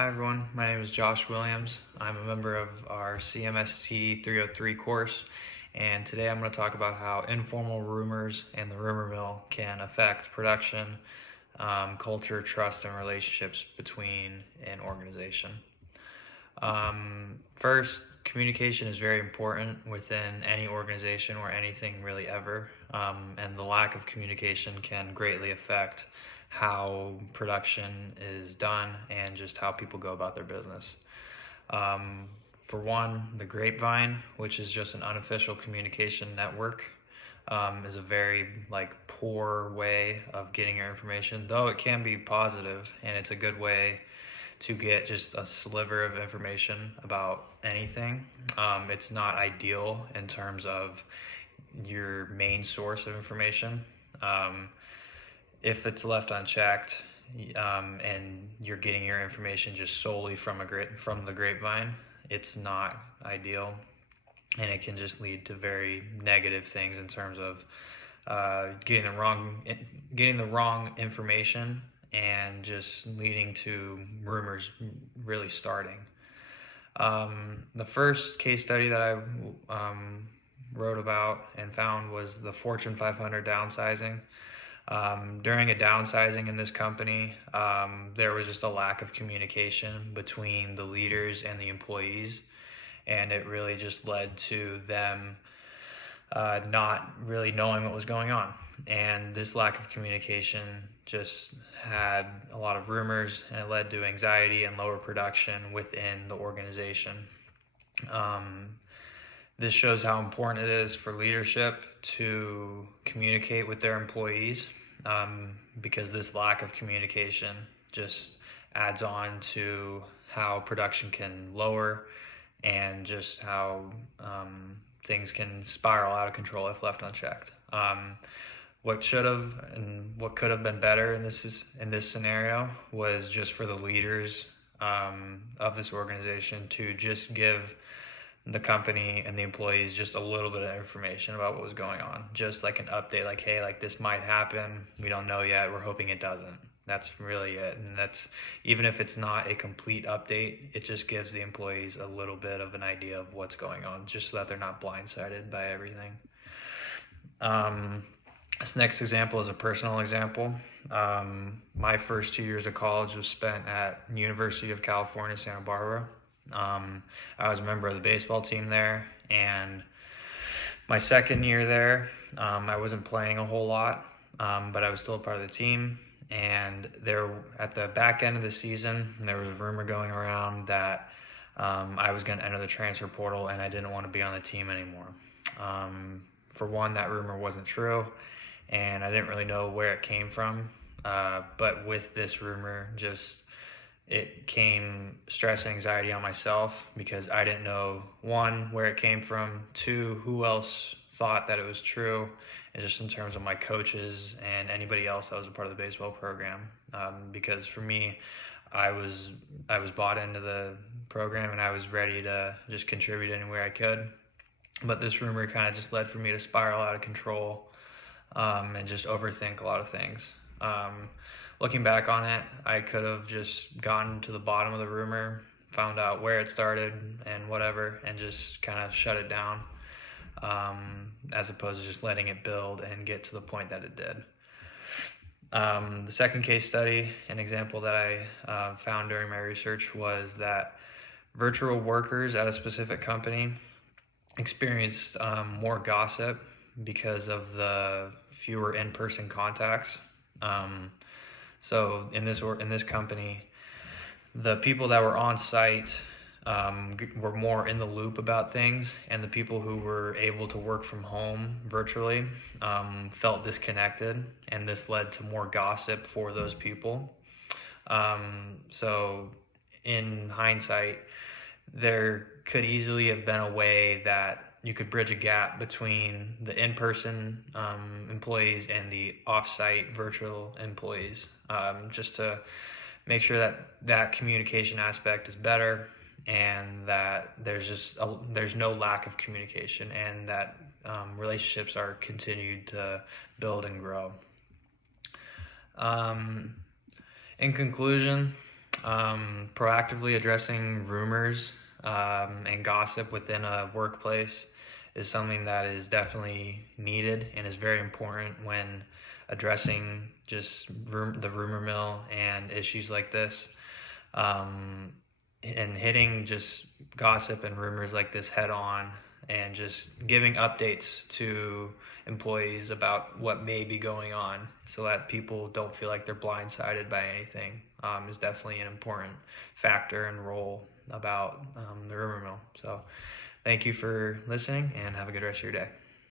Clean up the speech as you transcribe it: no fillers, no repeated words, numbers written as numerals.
Hi everyone, my name is Josh Williams. I'm a member of our CMST303 course, and today I'm going to talk about how informal rumors and the rumor mill can affect production, culture, trust, and relationships between an organization. First, communication is very important within any organization or anything really ever, and the lack of communication can greatly affect how production is done and just how people go about their business. For one, the grapevine, which is just an unofficial communication network, is a very poor way of getting your information, though it can be positive and it's a good way to get just a sliver of information about anything. It's not ideal in terms of your main source of information. If it's left unchecked, and you're getting your information just solely from the grapevine, it's not ideal, and it can just lead to very negative things in terms of getting the wrong information and just leading to rumors really starting. The first case study that I wrote about and found was the Fortune 500 downsizing. During a downsizing in this company, there was just a lack of communication between the leaders and the employees, and it really just led to them not really knowing what was going on. And this lack of communication just had a lot of rumors, and it led to anxiety and lower production within the organization. This shows how important it is for leadership to communicate with their employees, because this lack of communication just adds on to how production can lower and just how things can spiral out of control if left unchecked. What should have and what could have been better in this scenario was just for the leaders of this organization to just give the company and the employees just a little bit of information about what was going on, just like an update, like, hey, like this might happen, we don't know yet, we're hoping it doesn't. That's really it. And that's, even if it's not a complete update, it just gives the employees a little bit of an idea of what's going on, just so that they're not blindsided by everything. This next example is a personal example. My first 2 years of college was spent at University of California, Santa Barbara. I was a member of the baseball team there, and my second year there, I wasn't playing a whole lot, but I was still a part of the team. And there, at the back end of the season, there was a rumor going around that I was going to enter the transfer portal and I didn't want to be on the team anymore. For one, that rumor wasn't true, and I didn't really know where it came from. But with this rumor, it came stress and anxiety on myself, because I didn't know, one, where it came from, two, who else thought that it was true, and just in terms of my coaches and anybody else that was a part of the baseball program. Because for me, I was bought into the program and I was ready to just contribute anywhere I could. But this rumor kind of just led for me to spiral out of control, and just overthink a lot of things. Looking back on it, I could have just gotten to the bottom of the rumor, found out where it started and whatever, and just kind of shut it down, as opposed to just letting it build and get to the point that it did. The second case study, an example that I found during my research, was that virtual workers at a specific company experienced more gossip because of the fewer in-person contacts. So in this company, the people that were on site were more in the loop about things, and the people who were able to work from home virtually felt disconnected, and this led to more gossip for those people. So in hindsight, there could easily have been a way that you could bridge a gap between the in-person employees and the off-site virtual employees, just to make sure that communication aspect is better, and that there's no lack of communication, and that relationships are continued to build and grow. In conclusion, Proactively addressing rumors and gossip within a workplace is something that is definitely needed and is very important when addressing just the rumor mill and issues like this. Um, and hitting just gossip and rumors like this head on and just giving updates to employees about what may be going on so that people don't feel like they're blindsided by anything is definitely an important factor and role about the rumor mill. So thank you for listening and have a good rest of your day.